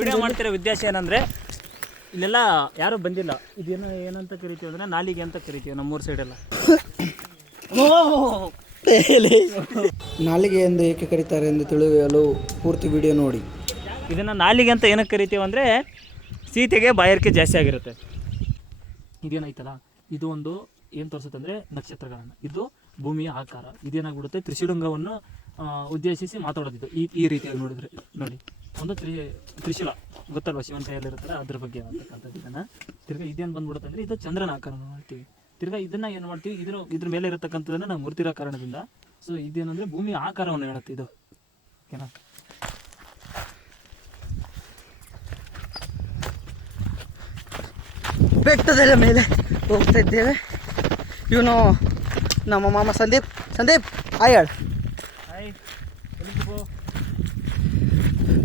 Video ಮಾಡ್ತಿರೋ ಉದ್ದೇಶ ಏನಂದರೆ ಇಲ್ಲೆಲ್ಲ ಯಾರೂ ಬಂದಿಲ್ಲ. ಇದೇನು ಏನಂತ ಕರಿತೀವಿ ಅಂದರೆ ನಾಲಿಗೆ ಅಂತ ಕರಿತೀವಿ ನಮ್ಮೂರು ಸೈಡೆಲ್ಲ. ನಾಲಿಗೆ ಎಂದು ಏಕೆ ಕರೀತಾರೆ ಎಂದು ತಿಳಿಯಲು ಪೂರ್ತಿ ವಿಡಿಯೋ ನೋಡಿ. ಇದನ್ನು ನಾಲಿಗೆ ಅಂತ ಏನಕ್ಕೆ ಕರಿತೀವಿ ಅಂದರೆ ಸೀತೆಗೆ ಬಾಯಾರಿಕೆ ಜಾಸ್ತಿ ಆಗಿರುತ್ತೆ. ಇದೇನಾಯ್ತಲ್ಲ ಇದು ಒಂದು ಏನು ತೋರಿಸುತ್ತೆ ಅಂದರೆ ನಕ್ಷತ್ರಗಳನ್ನು, ಇದು ಭೂಮಿಯ ಆಕಾರ. ಇದೇನಾಗ್ಬಿಡುತ್ತೆ ತ್ರಿಶೂಲಂಗವನ್ನು ಉದ್ದೇಶಿಸಿ ಮಾತಾಡೋದಿದ್ದು ಈ ರೀತಿಯಾಗಿ ನೋಡಿದರೆ ನೋಡಿ ಒಂದು ತ್ರಿಶೂಲ ಗೊತ್ತಲ್ವ ಶಿವನ ಕೈಯಲ್ಲಿರುತ್ತಲ್ಲ ಅದ್ರ ಬಗ್ಗೆ ಅಂತಕ್ಕಂಥದ್ದು. ಇದನ್ನು ತಿರ್ಗಾ ಇದೇನು ಬಂದ್ಬಿಡುತ್ತೆ ಅಂದರೆ ಇದು ಚಂದ್ರನ ಆಕಾರ ಮಾಡ್ತೀವಿ. ತಿರ್ಗಾ ಇದನ್ನು ಏನು ಮಾಡ್ತೀವಿ ಇದ್ರ ಮೇಲೆ ಇರತಕ್ಕಂಥದ್ದನ್ನು ನಾವು ಮೂರ್ತಿರೋ ಕಾರಣದಿಂದ ಸೊ ಇದೇನಂದರೆ ಭೂಮಿಯ ಆಕಾರವನ್ನು ಹೇಳುತ್ತೆ ಇದು. ಓಕೆನಾ? ಬೆಟ್ಟದ ಮೇಲೆ ಹೋಗ್ತಾ ಇದ್ದೇವೆ. ಇವನು ನಮ್ಮ ಮಾಮ ಸಂದೀಪ್. ಹಾಯ್ ಹೇಳು.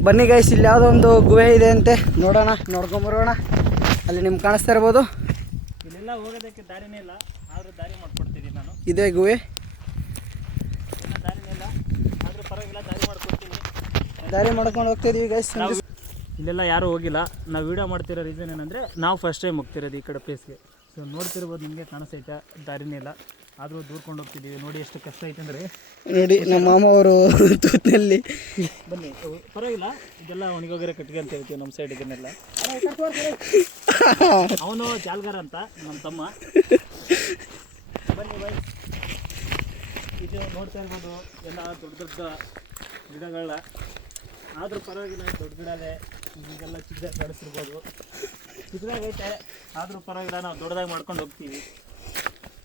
ಬನ್ನಿ ಗೈಸ್, ಇಲ್ಲಿ ಯಾವುದೋ ಒಂದು ಗುಹೆ ಇದೆ ಅಂತೆ, ನೋಡೋಣ, ನೋಡ್ಕೊಂಬರೋಣ. ಅಲ್ಲಿ ನಿಮ್ಗೆ ಕಾಣಿಸ್ತಾ ಇರ್ಬೋದು. ಇಲ್ಲೆಲ್ಲ ಹೋಗೋದಕ್ಕೆ ದಾರಿನೇ ಇಲ್ಲ, ಆದರೂ ದಾರಿ ಮಾಡ್ಕೊಡ್ತೀನಿ ನಾನು. ಇದೇ ಗುಹೆ, ದಾರಿನೇ ಇಲ್ಲ ಆದರೂ ಪರವಾಗಿಲ್ಲ, ದಾರಿ ಮಾಡ್ಕೊಡ್ತೀನಿ. ದಾರಿ ಮಾಡ್ಕೊಂಡು ಹೋಗ್ತಿದ್ದೀವಿ ಗೈಸ್. ಇಲ್ಲೆಲ್ಲ ಯಾರೂ ಹೋಗಿಲ್ಲ. ನಾವು ವೀಡಿಯೋ ಮಾಡ್ತಿರೋ ರೀಸನ್ ಏನಂದರೆ ನಾವು ಫಸ್ಟ್ ಟೈಮ್ ಹೋಗ್ತಿರೋದು ಈ ಕಡೆ ಪ್ಲೇಸ್ಗೆ. ಸೊ ನೋಡ್ತಿರ್ಬೋದು, ನಿಮಗೆ ಕಾಣಿಸ್ತೈತೆ ದಾರಿನೇ ಇಲ್ಲ, ಆದರೂ ದೂರ್ಕೊಂಡು ಹೋಗ್ತಿದ್ದೀವಿ. ನೋಡಿ ಎಷ್ಟು ಕಷ್ಟ ಐತೆ ಅಂದರೆ. ನೋಡಿ ನಮ್ಮ ಮಾಮ ಅವರು ತೂತಿನಲ್ಲಿ. ಬನ್ನಿ, ಪರವಾಗಿಲ್ಲ, ಇದೆಲ್ಲ ಒಣಗೋಗಿರೋ ಕಟ್ಟಿಗೆ ಅಂತ ಹೇಳ್ತೀವಿ ನಮ್ಮ ಸೈಡ್. ಇದನ್ನೆಲ್ಲ ಅವನು ಜಾಲ್ಗಾರ ಅಂತ ನಮ್ಮ ತಮ್ಮ. ಬನ್ನಿ ಬೈ, ಇದು ನೋಡ್ತಾ ಇರ್ಬೋದು ಎಲ್ಲ ದೊಡ್ಡ ದೊಡ್ಡ ಗಿಡಗಳ. ಆದರೂ ಪರವಾಗಿಲ್ಲ, ದೊಡ್ಡ ಗಿಡನೇ. ಈಗೆಲ್ಲ ಚಿಕ್ಕದಾಗಿ ಕಾಣಿಸ್ತಿರ್ಬೋದು, ಚಿಕ್ಕದಾಗೈತೆ ಆದರೂ ಪರವಾಗಿಲ್ಲ, ನಾವು ದೊಡ್ಡದಾಗಿ ಮಾಡ್ಕೊಂಡು ಹೋಗ್ತೀವಿ.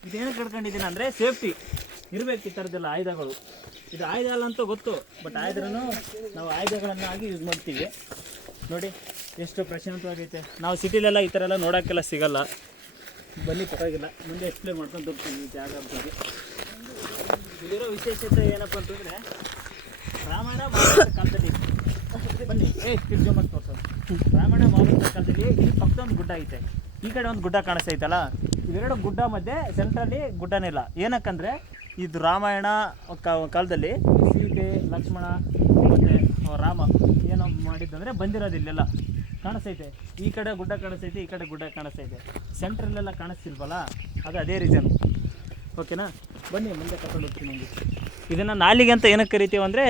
ಇದೇನು ಕಡ್ಕೊಂಡಿದ್ದೀನಿ ಅಂದರೆ ಸೇಫ್ಟಿ ಇರಬೇಕು ಈ ಥರದ್ದೆಲ್ಲ ಆಯುಧಗಳು. ಇದು ಆಯುಧ ಅಲ್ಲ ಅಂತ ಗೊತ್ತು, ಬಟ್ ಆಯುಧನೂ ನಾವು ಆಯುಧಗಳನ್ನು ಆಗಿ ಯೂಸ್ ಮಾಡ್ತೀವಿ. ನೋಡಿ ಎಷ್ಟು ಪ್ರಶಾಂತವಾಗೈತೆ. ನಾವು ಸಿಟಿಲೆಲ್ಲ ಈ ಥರ ಎಲ್ಲ ನೋಡೋಕ್ಕೆಲ್ಲ ಸಿಗಲ್ಲ. ಬನ್ನಿ, ಪರವಾಗಿಲ್ಲ, ಮುಂದೆ ಎಕ್ಸ್ಪ್ಲೇನ್ ಮಾಡ್ಕೊಂಡು ಹೋಗ್ತೀವಿ ಈ ಜಾಗ ಬಗ್ಗೆ. ಇಲ್ಲಿರೋ ವಿಶೇಷತೆ ಏನಪ್ಪ ಅಂತಂದರೆ ರಾಮಾಯಣ ಮಹಾಭಾರತ ಕಾಲದಲ್ಲಿ. ಬನ್ನಿ ಕಿರ್ಜೊಮ್ಮಕ್ಕೆ ತೋರಿಸೋದು. ರಾಮಾಯಣ ಮಹಾಭಾರತ ಕಾಲದಲ್ಲಿ ಇಲ್ಲಿ ಪಕ್ಕದ ಒಂದು ಗುಡ್ಡ ಐತೆ, ಈ ಕಡೆ ಒಂದು ಗುಡ್ಡ ಕಾಣಿಸ್ತೈತಲ್ಲ, ಇವೆರಡು ಗುಡ್ಡ ಮಧ್ಯೆ ಸೆಂಟ್ರಲ್ಲಿ ಗುಡ್ಡನಿಲ್ಲ. ಏನಕ್ಕಂದರೆ ಇದು ರಾಮಾಯಣ ಕಾಲದಲ್ಲಿ ಸೀತೆ, ಲಕ್ಷ್ಮಣ ಮತ್ತು ರಾಮ ಏನೋ ಮಾಡಿದ್ದಂದರೆ ಬಂದಿರೋದು ಇಲ್ಲೆಲ್ಲ ಕಾಣಿಸ್ತೈತೆ. ಈ ಕಡೆ ಗುಡ್ಡ ಕಾಣಿಸ್ತೈತೆ, ಈ ಕಡೆ ಗುಡ್ಡ ಕಾಣಿಸ್ತೈತೆ, ಸೆಂಟ್ರಲ್ಲೆಲ್ಲ ಕಾಣಿಸ್ತಿಲ್ವಲ್ಲ, ಅದು ಅದೇ ರೀಸನ್. ಓಕೆನಾ? ಬನ್ನಿ ಮುಂದೆ ಕರ್ಕೊಂಡು ಹೋಗ್ತೀನಿ ನಿಮಗೆ. ಇದನ್ನು ನಾಲಿಗೆ ಅಂತ ಏನಕ್ಕೆ ಕರಿತೀವಿ ಅಂದರೆ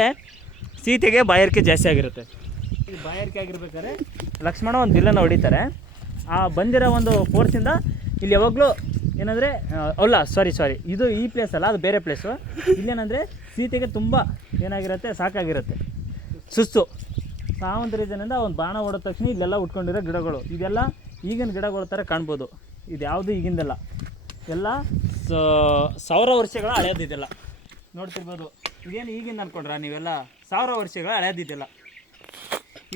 ಸೀತೆಗೆ ಬಾಯಾರಿಕೆ ಜಾಸ್ತಿ ಆಗಿರುತ್ತೆ. ಈ ಬಾಯಾರಿಕೆ ಆಗಿರ್ಬೇಕಾದ್ರೆ ಲಕ್ಷ್ಮಣ ಒಂದು ಬಿಲ್ಲನ್ನು ಹೊಡಿತಾರೆ. ಆ ಬಂದಿರೋ ಒಂದು ಫೋರ್ಸಿಂದ ಇಲ್ಲಿ ಯಾವಾಗಲೂ ಏನಂದರೆ ಅಲ್ಲ ಸಾರಿ ಇದು ಈ ಪ್ಲೇಸ್ ಅಲ್ಲ, ಅದು ಬೇರೆ ಪ್ಲೇಸು. ಇಲ್ಲೇನಂದರೆ ಸೀತೆಗೆ ತುಂಬ ಏನಾಗಿರುತ್ತೆ, ಸಾಕಾಗಿರುತ್ತೆ, ಸುಸ್ತು. ಆ ಒಂದು ರೀಸನಿಂದ ಒಂದು ಬಾಣ ಹೊಡೆದ ತಕ್ಷಣ ಇಲ್ಲೆಲ್ಲ ಉಟ್ಕೊಂಡಿರೋ ಗಿಡಗಳು, ಇದೆಲ್ಲ ಈಗಿನ ಗಿಡಗಳ ಥರ ಕಾಣ್ಬೋದು. ಇದು ಯಾವುದು ಈಗಿಂದಲ್ಲ, ಎಲ್ಲ 1000 ವರ್ಷಗಳ ಹಳೆಯದಿದೆಲ್ಲ. ನೋಡ್ತಿರ್ಬೋದು, ಇದೇನು ಈಗಿಂದ ಅಂದ್ಕೊಂಡ್ರ ನೀವೆಲ್ಲ 1000 ವರ್ಷಗಳ ಹಳೆಯದಿದೆಲ್ಲ.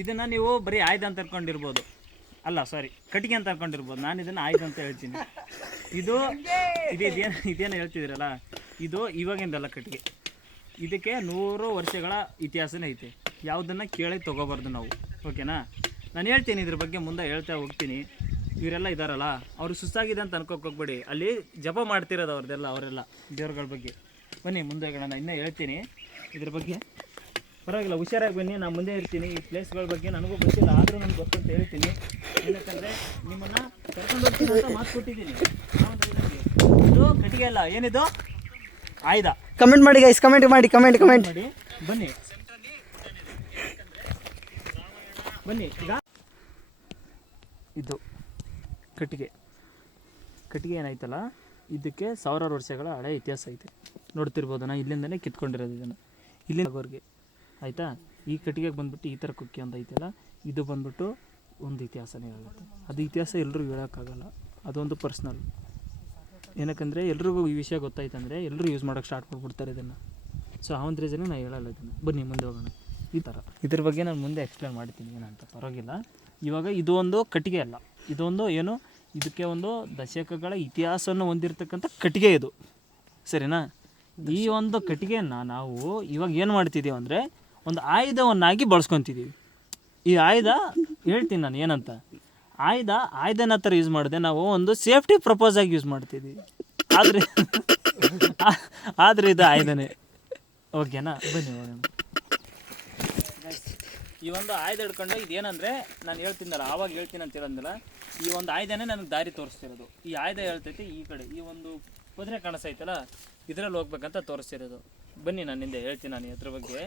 ಇದನ್ನು ನೀವು ಬರೀ ಆಯುಧ ಅಂತ ಅನ್ಕೊಂಡಿರ್ಬೋದು, ಅಲ್ಲ ಸಾರಿ ಕಟ್ಟಿಗೆ ಅಂತ ಅನ್ಕೊಂಡಿರ್ಬೋದು. ನಾನು ಇದನ್ನು ಆಯುಧ ಅಂತ ಹೇಳ್ತೀನಿ. ಇದೇನು ಹೇಳ್ತಿದ್ದೀರಲ್ಲ, ಇದು ಇವಾಗಿಂದಲ್ಲ ಕಟ್ಟಿಗೆ. ಇದಕ್ಕೆ 100 ವರ್ಷಗಳ ಇತಿಹಾಸನೇ ಐತೆ. ಯಾವುದನ್ನು ಕೇಳಿ ತೊಗೋಬಾರ್ದು ನಾವು. ಓಕೆನಾ? ನಾನು ಹೇಳ್ತೀನಿ ಇದ್ರ ಬಗ್ಗೆ, ಮುಂದೆ ಹೇಳ್ತಾ ಹೋಗ್ತೀನಿ. ಇವರೆಲ್ಲ ಇದ್ದಾರಲ್ಲ, ಅವ್ರಿಗೆ ಸುಸ್ತಾಗಿದೆ ಅಂತ ಅನ್ಕೋಕೆ ಹೋಗ್ಬೇಡಿ. ಅಲ್ಲಿ ಜಪ ಮಾಡ್ತಿರೋದು ಅವ್ರದ್ದೆಲ್ಲ, ಅವರೆಲ್ಲ ದೇವ್ರಗಳ ಬಗ್ಗೆ. ಬನ್ನಿ ಮುಂದೆ ಹೋಗೋಣ, ನಾನು ಇನ್ನೂ ಹೇಳ್ತೀನಿ ಇದ್ರ ಬಗ್ಗೆ. ಪರವಾಗಿಲ್ಲ, ಹುಷಾರಾಗಿ ಬನ್ನಿ, ನಾನು ಮುಂದೆ ಇರ್ತೀನಿ. ಈ ಪ್ಲೇಸ್ಗಳ ಬಗ್ಗೆ ನನಗೂ ಗೊತ್ತಿಲ್ಲ, ಆದರೂ ನನಗೆ ಗೊತ್ತಂತ ಹೇಳ್ತೀನಿ. ಏನಕ್ಕಂದರೆ ನಿಮ್ಮನ್ನು ಕರ್ಕೊಂಡು ಹೋಗ್ತೀನಿ ಅಂತ ಮಾತು ಕೊಟ್ಟಿದ್ದೀನಿ. ಇದು ಕಟ್ಟಿಗೆ ಅಲ್ಲ, ಏನಿದು ಆಯುಧ. ಕಮೆಂಟ್ ಮಾಡಿ ಗೈಸ್, ಕಮೆಂಟ್ ಮಾಡಿ ಬನ್ನಿ ಬನ್ನಿ. ಈಗ ಇದು ಕಟ್ಟಿಗೆ ಏನಾಯ್ತಲ್ಲ, ಇದಕ್ಕೆ 1000 ವರ್ಷಗಳ ಹಳೆ ಇತಿಹಾಸ ಐತೆ. ನೋಡ್ತಿರ್ಬೋದು, ನಾನು ಇಲ್ಲಿಂದನೇ ಕಿತ್ಕೊಂಡಿರೋದು ಇದನ್ನು, ಇಲ್ಲಿಂದ ಆಗೋರಿಗೆ ಆಯಿತಾ. ಈ ಕಟ್ಟಿಗೆಗೆ ಬಂದುಬಿಟ್ಟು ಈ ಥರ ಕುಕ್ಕಿ ಅಂತ ಐತಲ್ಲ, ಇದು ಬಂದುಬಿಟ್ಟು ಒಂದು ಇತಿಹಾಸನೇ ಹೇಳುತ್ತೆ. ಅದು ಇತಿಹಾಸ ಎಲ್ರಿಗೂ ಹೇಳೋಕ್ಕಾಗಲ್ಲ, ಅದೊಂದು ಪರ್ಸ್ನಲ್. ಏನಕ್ಕಂದರೆ ಎಲ್ರಿಗೂ ಈ ವಿಷಯ ಗೊತ್ತಾಯ್ತಂದರೆ ಎಲ್ಲರೂ ಯೂಸ್ ಮಾಡೋಕ್ಕೆ ಸ್ಟಾರ್ಟ್ ಮಾಡಿಬಿಡ್ತಾರೆ ಇದನ್ನು. ಸೊ ಆ ಒಂದು ರೀಸನ್ನೇ ನಾನು ಹೇಳಲ್ಲ ಇದನ್ನು. ಬನ್ನಿ ಮುಂದೆ ಹೋಗೋಣ. ಈ ಥರ ಇದ್ರ ಬಗ್ಗೆ ನಾನು ಮುಂದೆ ಎಕ್ಸ್ಪ್ಲೇನ್ ಮಾಡ್ತೀನಿ ಏನಂತ, ಪರವಾಗಿಲ್ಲ. ಇವಾಗ ಇದು ಒಂದು ಕಟ್ಟಿಗೆ ಅಲ್ಲ, ಇದೊಂದು ಏನು, ಇದಕ್ಕೆ ಒಂದು ದಶಕಗಳ ಇತಿಹಾಸವನ್ನು ಹೊಂದಿರತಕ್ಕಂಥ ಕಟ್ಟಿಗೆ ಇದು, ಸರಿನಾ? ಈ ಒಂದು ಕಟ್ಟಿಗೆಯನ್ನು ನಾವು ಇವಾಗ ಏನು ಮಾಡ್ತಿದ್ದೀವಿ ಅಂದರೆ ಒಂದು ಆಯುಧವನ್ನಾಗಿ ಬಳಸ್ಕೊತಿದ್ದೀವಿ. ಈ ಆಯುಧ ಹೇಳ್ತೀನಿ ನಾನು ಏನಂತ. ಆಯುಧನ ಥರ ಯೂಸ್ ಮಾಡಿದೆ, ನಾವು ಒಂದು ಸೇಫ್ಟಿ ಪ್ರಪೋಸಾಗಿ ಯೂಸ್ ಮಾಡ್ತಿದ್ದೀವಿ. ಆದರೆ ಇದು ಆಯುಧನೇ. ಓಕೆನಾ? ಬನ್ನಿ ಹೋಗೋಣ. ಈ ಒಂದು ಆಯ್ದ ಹಿಡ್ಕೊಂಡು ಇದೇನಂದರೆ ನಾನು ಹೇಳ್ತೀನಲ್ಲ ಆವಾಗ ಹೇಳ್ತೀನಿ ಅಂತ ಹೇಳಂದಿಲ್ಲ, ಈ ಒಂದು ಆಯ್ದನೇ ನನಗೆ ದಾರಿ ತೋರಿಸ್ತಿರೋದು. ಈ ಆಯ್ದ ಹೇಳ್ತೈತೆ ಈ ಕಡೆ ಈ ಒಂದು ಕುದುರೆ ಕಾಣಿಸ್ತೈತಲ್ಲ ಇದರಲ್ಲಿ ಹೋಗ್ಬೇಕಂತ ತೋರಿಸ್ತಿರೋದು. ಬನ್ನಿ ನಾನು ಹಿಂದೆ ಹೇಳ್ತೀನಿ ನಾನು ಇದ್ರ ಬಗ್ಗೆ.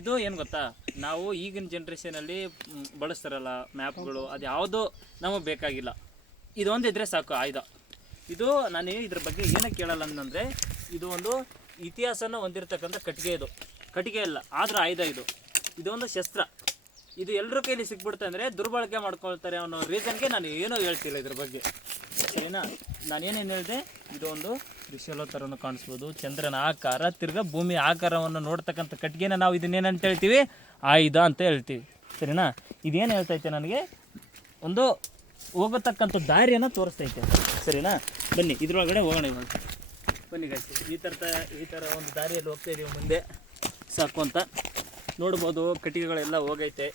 ಇದು ಏನು ಗೊತ್ತಾ, ನಾವು ಈಗಿನ ಜನ್ರೇಷನಲ್ಲಿ ಬಳಸ್ತಾರಲ್ಲ ಮ್ಯಾಪ್ಗಳು, ಅದು ಯಾವುದೂ ನಮಗೆ ಬೇಕಾಗಿಲ್ಲ. ಇದೊಂದು ಇದ್ರೆ ಸಾಕು ಆಯ್ದ. ಇದು ನಾನು ಇದ್ರ ಬಗ್ಗೆ ಏನಕ್ಕೆ ಕೇಳಲ್ಲ ಅಂತಂದರೆ, ಇದು ಒಂದು ಇತಿಹಾಸನ ಹೊಂದಿರತಕ್ಕಂಥ ಕಟ್ಟಿಗೆ. ಇದು ಕಟ್ಟಿಗೆ ಅಲ್ಲ ಆದರೂ ಆಯ್ದ. ಇದೊಂದು ಶಸ್ತ್ರ. ಇದು ಎಲ್ಲರ ಕೈಲಿ ಸಿಕ್ಬಿಡುತ್ತೆ ಅಂದರೆ ದುರ್ಬಳಕೆ ಮಾಡ್ಕೊಳ್ತಾರೆ ಅನ್ನೋ ರೀಸನ್ಗೆ ನಾನು ಏನೂ ಹೇಳ್ತಿಲ್ಲ ಇದ್ರ ಬಗ್ಗೆ, ಸರಿನಾ. ನಾನೇನೇನು ಹೇಳಿದೆ, ಇದೊಂದು ತ್ರಿಶೂಲ ಥರನೂ ಕಾಣಿಸ್ಬೋದು, ಚಂದ್ರನ ಆಕಾರ, ತಿರ್ಗಾ ಭೂಮಿ ಆಕಾರವನ್ನು ನೋಡ್ತಕ್ಕಂಥ ಕಟ್ಟಿಗೆನ ನಾವು ಇದನ್ನೇನಂತ ಹೇಳ್ತೀವಿ, ಆಯುಧ ಅಂತ ಹೇಳ್ತೀವಿ, ಸರಿನಾ. ಇದೇನು ಹೇಳ್ತೈತೆ, ನನಗೆ ಒಂದು ಹೋಗತಕ್ಕಂಥ ದಾರಿಯನ್ನು ತೋರಿಸ್ತೈತೆ, ಸರಿನಾ. ಬನ್ನಿ ಇದ್ರೊಳಗಡೆ ಹೋಗೋಣ ಇವಾಗ. ಬನ್ನಿ ಗಾಯ್ಸ್, ಈ ಥರ ಒಂದು ದಾರಿಯಲ್ಲಿ ಹೋಗ್ತಾ ಇದೀವಿ ಮುಂದೆ ಸಾಕು ಅಂತ ನೋಡ್ಬೋದು. ಕಟ್ಟಿಗೆಗಳೆಲ್ಲ ಹೋಗೈತೆ,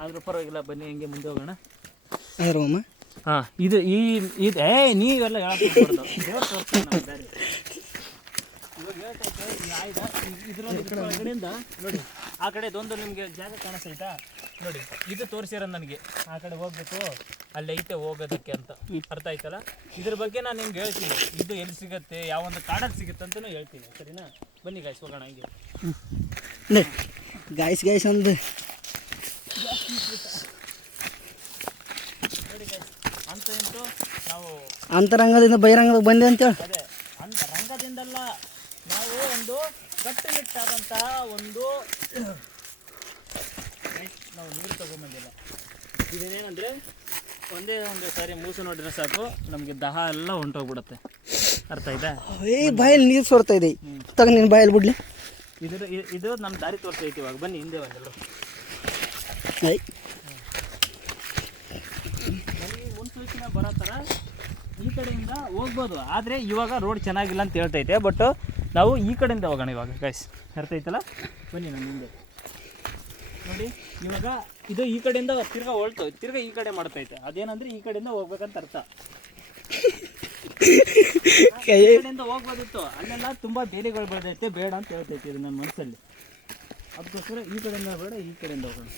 ಆದರೂ ಪರವಾಗಿಲ್ಲ. ಬನ್ನಿ ಹಿಂಗೆ ಮುಂದೆ ಹೋಗೋಣ. ಹಾಂ, ಇದು ನೀವೆಲ್ಲ ಹೇಳಕ್ಕೋಗ್ಬಾರ್ದು, ದೇವ್ರು ತೋರಿಸ್ತಾರೆ ನಮ್ಮ ದಾರಿ. ಇವಾಗ ಹೇಳ್ತೈತೆ ಈ ಆಯ್ದ ಇದ್ರೊಳಗಡೆಯಿಂದ ನೋಡಿ, ಆ ಕಡೆದೊಂದು ನಿಮಗೆ ಜಾಗ ಕಾಣಿಸ್ತೈತಾ ನೋಡಿ, ಇದು ತೋರಿಸಿರೋ ನನಗೆ ಆ ಕಡೆ ಹೋಗ್ಬೇಕು, ಅಲ್ಲಿ ಐತೆ ಹೋಗೋದಕ್ಕೆ ಅಂತ. ಅರ್ಥ ಆಯ್ತಲ್ಲ. ಇದ್ರ ಬಗ್ಗೆ ನಾನು ನಿಮ್ಗೆ ಹೇಳ್ತೀನಿ, ಇದು ಎಲ್ಲಿ ಸಿಗುತ್ತೆ, ಯಾವೊಂದು ಕಾಡಲ್ಲಿ ಸಿಗುತ್ತೆ ಅಂತಲೂ ಹೇಳ್ತೀನಿ, ಸರಿನಾ. ಬನ್ನಿ ಗಾಯ್ಸ್ ಹೋಗೋಣ ಹಂಗೆ. ಗಾಯ್ಸ್ ಅಂದು ನೋಡಿ ಗಾಯ್ಸ್, ಅಂತ ಇಂತೂ ನಾವು ಅಂತರಂಗದಿಂದ ಬಹಿರಂಗದ ಬಂದೆ ಅಂತೇಳಿ. ಅದೇ ರಂಗದಿಂದಲ್ಲ, ನಾವು ಒಂದು ಕಟ್ಟುನಿಟ್ಟಾದಂತಹ ಒಂದು ನಾವು ನೀರು ತಗೊಂಬಂದಿಲ್ಲ. ಇದೇನೇನಂದರೆ ಒಂದೇ ಸಾರಿ ಮೂಸು ನೋಡಿದ್ರೆ ಸಾಕು ನಮಗೆ ದಾಹ ಎಲ್ಲ ಹೊಂಟೋಗ್ಬಿಡುತ್ತೆ. ಅರ್ಥ ಆಯ್ತಾ. ಬಾಯಲ್ಲಿ ನೀರು ಸೋರ್ತಾ ಇದೆ, ತಗ ನಿನ್ನ ಬಾಯಲ್ಲಿ ಬಿಡ್ಲಿ. ಇದು ನಮ್ಮ ದಾರಿ ತೋರಿಸ್ತೈತಿ. ಇವಾಗ ಬನ್ನಿ ಹಿಂದೆ ಒಂದೆಲ್ಲ. ನನಗೆ ಮುನ್ಸೂಚನೆ ಬರೋ ಥರ ಈ ಕಡೆಯಿಂದ ಹೋಗ್ಬೋದು, ಆದರೆ ಇವಾಗ ರೋಡ್ ಚೆನ್ನಾಗಿಲ್ಲ ಅಂತ ಹೇಳ್ತೈತೆ. ಬಟ್ ನಾವು ಈ ಕಡೆಯಿಂದ ಹೋಗೋಣ ಇವಾಗ ಗೈಸ್, ಅರ್ಥ ಐತಲ್ಲ. ಬನ್ನಿ ನಾನು ಹಿಂದೆ ನೋಡಿ. ಇವಾಗ ಇದು ಈ ಕಡೆಯಿಂದ ತಿರ್ಗಾ ಹೊಳ್ತು, ತಿರ್ಗಾ ಈ ಕಡೆ ಮಾಡ್ತೈತೆ. ಅದೇನಂದ್ರೆ ಈ ಕಡೆಯಿಂದ ಹೋಗ್ಬೇಕಂತ ಅರ್ಥ. ಈ ಕಡೆಯಿಂದ ಹೋಗ್ಬೋದಿತ್ತು, ಅಲ್ಲೆಲ್ಲ ತುಂಬ ಬೇಲಿಗಳು ಬೆಳೆದೈತೆ, ಬೇಡ ಅಂತ ಹೇಳ್ತೈತೆ ಇದು ನನ್ನ ಮನಸ್ಸಲ್ಲಿ. ಅದಕ್ಕೋಸ್ಕರ ಈ ಕಡೆಯಿಂದ ಬೇಡ, ಈ ಕಡೆಯಿಂದ ಹೋಗೋಣ.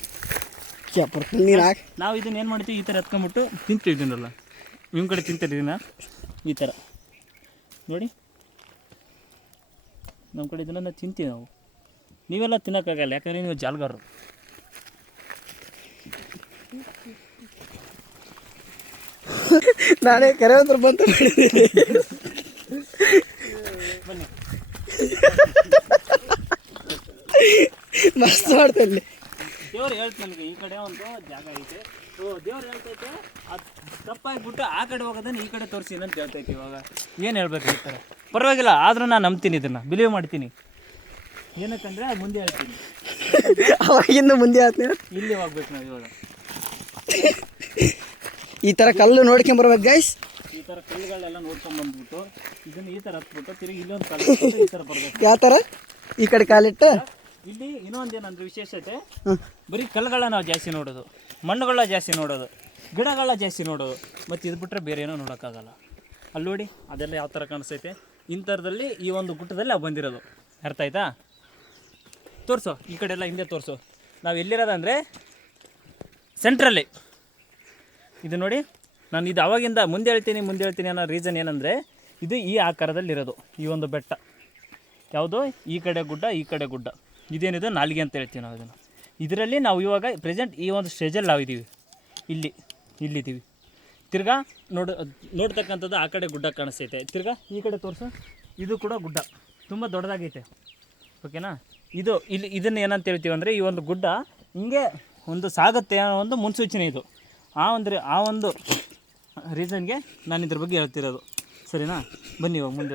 ನಾವು ಇದನ್ನ ಏನು ಮಾಡ್ತೀವಿ, ಈ ಥರ ಎತ್ಕೊಂಡ್ಬಿಟ್ಟು ತಿಂತಿದ್ದೀನಲ್ಲ, ನಿಮ್ಮ ಕಡೆ ತಿಂತಿದ್ದೀನ ಈ ಥರ ನೋಡಿ. ನಮ್ಮ ಕಡೆ ಇದನ್ನ ತಿಂತೀವಿ ನಾವು, ನೀವೆಲ್ಲ ತಿನ್ನೋಕ್ಕಾಗಲ್ಲ, ಯಾಕಂದರೆ ನೀವು ಜಾಲ್ಗಾರರು. ನಾನೇ ಕರೆ ಅಂದ್ರೆ ಬಂತು. ಬನ್ನಿ ಮಸ್ತ್ ಮಾಡ್ತೇನೆ. ದೇವ್ರು ಹೇಳ್ತು ನನಗೆ ಈ ಕಡೆ ಒಂದು ಜಾಗ ಐತೆ. ದೇವ್ರು ಹೇಳ್ತೈತೆ, ಅದು ತಪ್ಪಾಗಿಬಿಟ್ಟು ಆ ಕಡೆ ಹೋಗೋದನ್ನ ಈ ಕಡೆ ತೋರಿಸಿ ಅಂತ ಹೇಳ್ತೈತೆ. ಇವಾಗ ಏನು ಹೇಳ್ಬೇಕು ಹೇಳ್ತಾರೆ, ಪರವಾಗಿಲ್ಲ, ಆದರೂ ನಾನು ನಂಬ್ತೀನಿ, ಇದನ್ನು ಬಿಲೀವ್ ಮಾಡ್ತೀನಿ. ಏನಕ್ಕಂದರೆ ಅದು ಮುಂದೆ ಹೇಳ್ತೀನಿ, ಅವಾಗಿಂದ ಮುಂದೆ ಹೇಳ್ತೀನಿ. ಇಲ್ಲಿ ಹೋಗ್ಬೇಕು ನಾವು ಇವಾಗ. ಈ ಥರ ಕಲ್ಲು ನೋಡ್ಕೊಂಬರ್ಬೇಕು ಗೈಸ್. ಈ ಥರ ಕಲ್ಲುಗಳೆಲ್ಲ ನೋಡ್ಕೊಂಡ್ಬಂದ್ಬಿಟ್ಟು ಇದನ್ನು ಈ ಥರ ಹತ್ಬಿಟ್ಟು ತಿರುಗಿ ಇಲ್ಲೊಂದು ಕಲ್ಲು ಈ ಥರ ಬರ್ಬೇಕು. ಯಾವ ಥರ ಈ ಕಡೆ ಕಾಲಿಟ್ಟು ಇಲ್ಲಿ ಇನ್ನೊಂದೇನಂದ್ರೆ ವಿಶೇಷತೆ, ಬರೀ ಕಲ್ಲುಗಳನ್ನ ನಾವು ಜಾಸ್ತಿ ನೋಡೋದು, ಮಣ್ಣುಗಳನ್ನ ಜಾಸ್ತಿ ನೋಡೋದು, ಗಿಡಗಳನ್ನ ಜಾಸ್ತಿ ನೋಡೋದು. ಮತ್ತು ಇದು ಬಿಟ್ಟರೆ ಬೇರೆ ಏನೋ ನೋಡೋಕ್ಕಾಗಲ್ಲ. ಅಲ್ಲಿ ನೋಡಿ ಅದೆಲ್ಲ ಯಾವ ಥರ ಕಾಣಿಸ್ತೈತೆ. ಇಂಥರದಲ್ಲಿ ಈ ಒಂದು ಗುಟ್ಟದಲ್ಲಿ ನಾವು ಬಂದಿರೋದು, ಅರ್ಥ ಆಯ್ತಾ. ತೋರಿಸು ಈ ಕಡೆ ಎಲ್ಲ ಹಿಂದೆ ತೋರಿಸು. ನಾವು ಎಲ್ಲಿರೋದಂದರೆ ಸೆಂಟ್ರಲ್ಲಿ. ಇದು ನೋಡಿ, ನಾನು ಇದು ಅವಾಗಿಂದ ಮುಂದೆ ಹೇಳ್ತೀನಿ ಅನ್ನೋ ರೀಸನ್ ಏನಂದರೆ, ಇದು ಈ ಆಕಾರದಲ್ಲಿರೋದು ಈ ಒಂದು ಬೆಟ್ಟ. ಯಾವುದು, ಈ ಕಡೆ ಗುಡ್ಡ, ಈ ಕಡೆ ಗುಡ್ಡ. ಇದೇನಿದೆ ನಾಲಿಗೆ ಅಂತ ಹೇಳ್ತೀವಿ ನಾವು ಇದನ್ನು. ಇದರಲ್ಲಿ ನಾವು ಇವಾಗ ಪ್ರೆಸೆಂಟ್ ಈ ಒಂದು ಸ್ಟೇಜಲ್ಲಿ ನಾವಿದ್ದೀವಿ, ಇಲ್ಲಿದ್ದೀವಿ. ತಿರ್ಗಾ ನೋಡ್ತಕ್ಕಂಥದ್ದು ಆ ಕಡೆ ಗುಡ್ಡ ಕಾಣಿಸ್ತೈತೆ. ತಿರ್ಗಾ ಈ ಕಡೆ ತೋರಿಸು, ಇದು ಕೂಡ ಗುಡ್ಡ ತುಂಬ ದೊಡ್ಡದಾಗೈತೆ, ಓಕೆನಾ. ಇದನ್ನು ಏನಂತ ಹೇಳ್ತೀವಿ ಅಂದರೆ, ಈ ಒಂದು ಗುಡ್ಡ ಹಿಂಗೆ ಒಂದು ಸಾಗುತ್ತೆ ಅನ್ನೋ ಒಂದು ಮುನ್ಸೂಚನೆ ಇದು. ಆ ಒಂದು ರೀಸನ್ಗೆ ನಾನು ಇದ್ರ ಬಗ್ಗೆ ಹೇಳ್ತಿರೋದು, ಸರಿನಾ. ಬನ್ನಿ ಇವಾಗ ಮುಂದೆ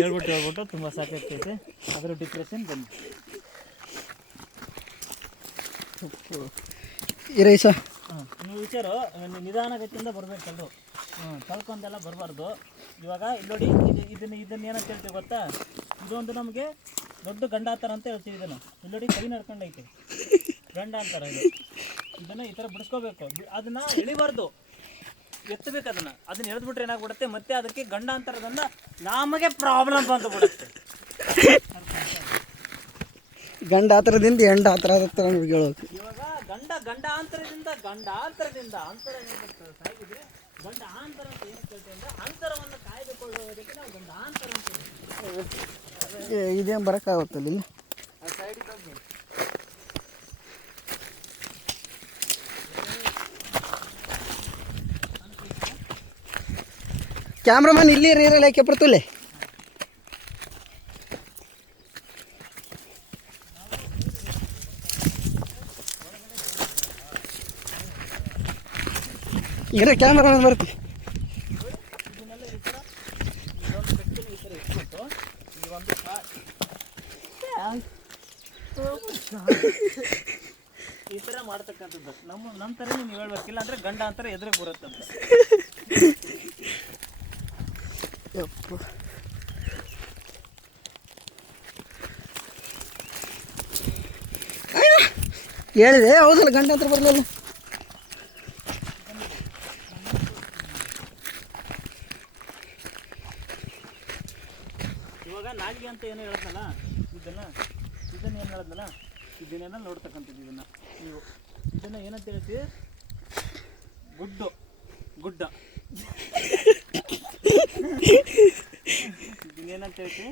ಹೇಳ್ಬಿಟ್ಟು ತುಂಬ ಸಾಕಾಗ್ತೈತೆ, ಅದರ ಡಿಪ್ರೆಷನ್. ಬನ್ನಿ ಇರೈಸ. ನೀವು ವಿಚಾರ ನಿಧಾನಗತಿಯಿಂದ ಬರಬೇಕಲ್ಲು, ತಳ್ಕೊಂಡೆಲ್ಲ ಬರಬಾರ್ದು. ಇವಾಗ ಇಲ್ಲಿ ನೋಡಿ, ಇದನ್ನು ಏನಂತ ಹೇಳ್ತೀವಿ ಗೊತ್ತಾ, ಇದೊಂದು ನಮಗೆ ದೊಡ್ಡ ಗಂಡಾಂತರ ಅಂತ ಹೇಳ್ತೀವಿ. ಇದನ್ನು ಇಲ್ಲಿ ನೋಡಿ, ಕೈ ನಡ್ಕೊಂಡೈತೆ, ಗಂಡ ಅಂತಾರ ಇದು. ಇದನ್ನು ಈ ಥರ ಬಿಡಿಸ್ಕೋಬೇಕು, ಅದನ್ನು ಎಳಿಬಾರ್ದು, ಎತ್ತಬೇಕು. ಅದನ್ನು ಎಳೆದ್ಬಿಟ್ರೆ ಏನಾಗ್ಬಿಡುತ್ತೆ, ಮತ್ತೆ ಅದಕ್ಕೆ ಗಂಡಾಂತರದಿಂದ ನಮಗೆ ಪ್ರಾಬ್ಲಮ್ ಬಂದು ಬಿಡುತ್ತೆ. ಗಂಡ ಆ ಥರದಿಂದ ಹೆಂಡ ಆ ಥರ ಹತ್ರ ಹೇಳೋದು. ಇವಾಗ ಗಂಡಾಂತರದಿಂದ ಸಾಗಿದ್ರೆ ಗಂಡಾಂತರ ಅಂತ ಏನು ಕೇಳ್ತೀವಿ ಅಂದ್ರೆ ಅಂತರವನ್ನು ಕಾಯ್ದುಕೊಳ್ಳುವುದಕ್ಕೆ ನಾವು ಗಂಡಾಂತರ ಅಂತೀವಿ. ಇದೇನು ಬರೋಕ್ಕಾಗುತ್ತಲ್ಲ ಇಲ್ಲಿ ಆ ಸೈಡಿಗೆ ಹೋಗಿ ಕ್ಯಾಮ್ರಾಮನ್ ಇಲ್ಲಿ ನೀರಲ್ಲಿ ಯಾಕೆ ಬರ್ತಲೆ? ಈಗ ಕ್ಯಾಮ್ರಾಮನ್ ಬರ್ತೀವಿ. ಇದನ್ನೆಲ್ಲ ಈ ಥರ ಇದೊಂದು ಬೆಕ್ಕಿನ ಈ ಥರ ಇಟ್ಬಿಟ್ಟು ಇದು ಒಂದು ಈ ಥರ ಮಾಡ್ತಕ್ಕಂಥದ್ದು ನಮ್ಮ ಥರ ನೀವು ಹೇಳ್ಬೇಕಿಲ್ಲ ಅಂದರೆ ಗಂಡ ಅಂತಾರೆ ಎದುರಿಗೆ ಬರುತ್ತಂತ. ಹೇಳಿದೆ ಹೌದಲ್ಲ, ಗಂಡ ಹತ್ರ ಬರಲಿಲ್ಲ. ಇವಾಗ ನಾಲಿಗೆ ಅಂತ ಏನು ಹೇಳತ್ತಲ್ಲ ಇದನ್ನು ಏನು ಹೇಳಿದ್ನಲ್ಲ ಇದನ್ನೆಲ್ಲ ನೋಡ್ತಕ್ಕಂಥದ್ದು. ನೀವು ಇದನ್ನು ಏನಂತ ಹೇಳ್ತೀವಿ? ಗುಡ್ಡ ಇದನ್ನೇನಂತ ಹೇಳ್ತೀವಿ?